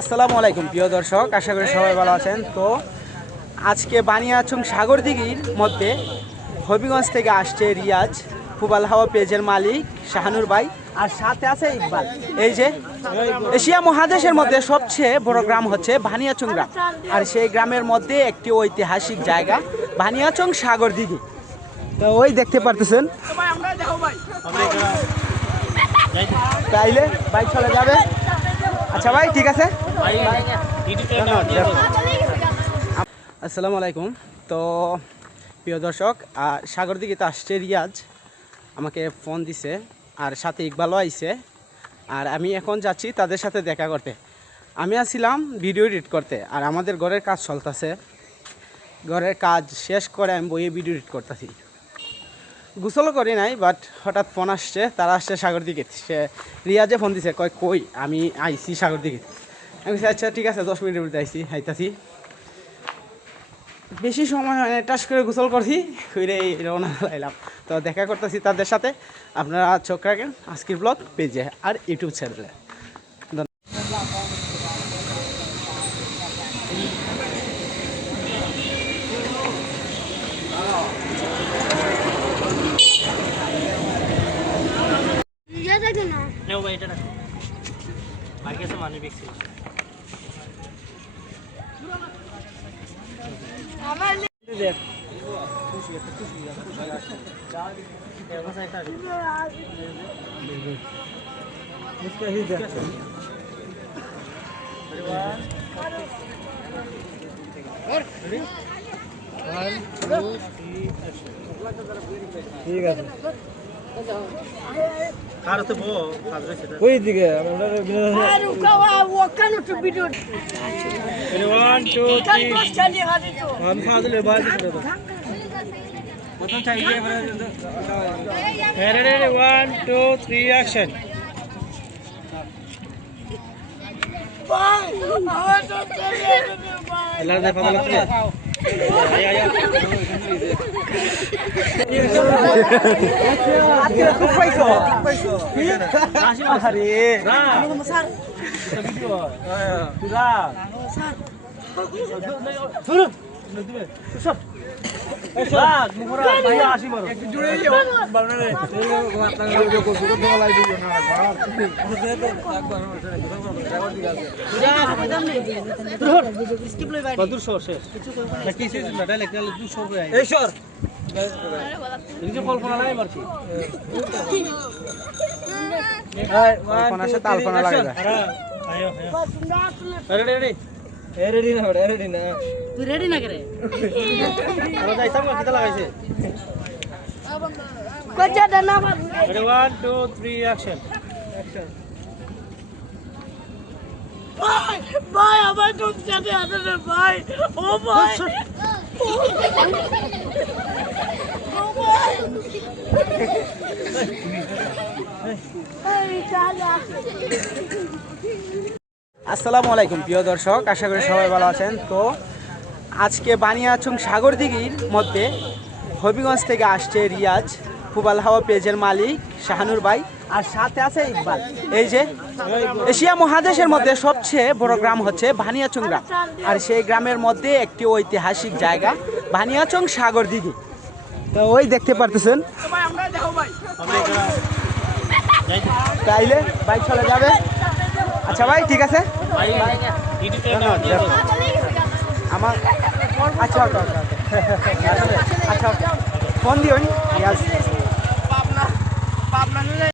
আসসালামু আলাইকুম প্রিয় দর্শক, আশা করি সবাই ভালো আছেন। তো আজকে বানিয়াচং সাগর দিঘির মধ্যে হবিগঞ্জ থেকে আসছে রিয়াজ, ফুবাল হাওয়া পেজের মালিক শাহানুর ভাই, আর সাথে আছে ইকবাল। এই যে এশিয়া মহাদেশের মধ্যে সবচেয়ে বড় গ্রাম হচ্ছে বানিয়াচং গ্রাম, আর সেই গ্রামের মধ্যে একটি ঐতিহাসিক জায়গা বানিয়াচং সাগর দিঘি। তো ওই দেখতে পারতেছেন, তাইলে বাইক চলে যাবে। আচ্ছা ভাই, ঠিক আছে। আসসালামু আলাইকুম। তো প্রিয় দর্শক, সাগর দিঘিতে আসছে রিয়াজ, আমাকে ফোন দিছে, আর সাথে ইকবালও আইছে। আর আমি এখন যাচ্ছি তাদের সাথে দেখা করতে। আমি আসছিলাম ভিডিও এডিট করতে, আর আমাদের ঘরের কাজ চলতেছে। ঘরের কাজ শেষ করে আমি বইয়ে ভিডিও এডিট করতেছি। গোসলও করি নাই, বাট হঠাৎ ফোন আসছে, তারা আসছে সাগর দিঘি। সে রিয়াজে ফোন দিছে, কই আমি আইছি সাগর দিঘি। আমি আচ্ছা ঠিক আছে, 10 মিনিটের মধ্যে আইতাছি। বেশি সময় হয় না, টাস করে গোসল করছি, ফিরে রওনা লাইলাম। তো দেখা করতেছি তাদের সাথে। আপনারা চোখ রাখেন আজকের ব্লগ পেজে আর ইউটিউব চ্যানেলে। ঠিক আছে, ওই দিকে অ্যাকশন। ভাই আমার তোর সাথে আছে রে ভাই। ও ভাই, আসসালামু আলাইকুম প্রিয় দর্শক, আশা করি সবাই ভালো আছেন। তো আজকে বানিয়াচং সাগর দিঘির মধ্যে হবিগঞ্জ থেকে আসছে রিয়াজ, ফুবাল হাওয়া পেজের মালিক শাহানুর ভাই, আর সাথে আছে ইকবাল। এই যে এশিয়া মহাদেশের মধ্যে সবচেয়ে বড় গ্রাম হচ্ছে বানিয়াচং গ্রাম, আর সেই গ্রামের মধ্যে একটি ঐতিহাসিক জায়গা বানিয়াচং সাগর দিঘি। তো ওই দেখতে পারতেছেন, তাইলে বাইক চলে যাবে। আচ্ছা ভাই, ঠিক আছে। আমার আচ্ছা আচ্ছা ফোন দিও রিয়াজ।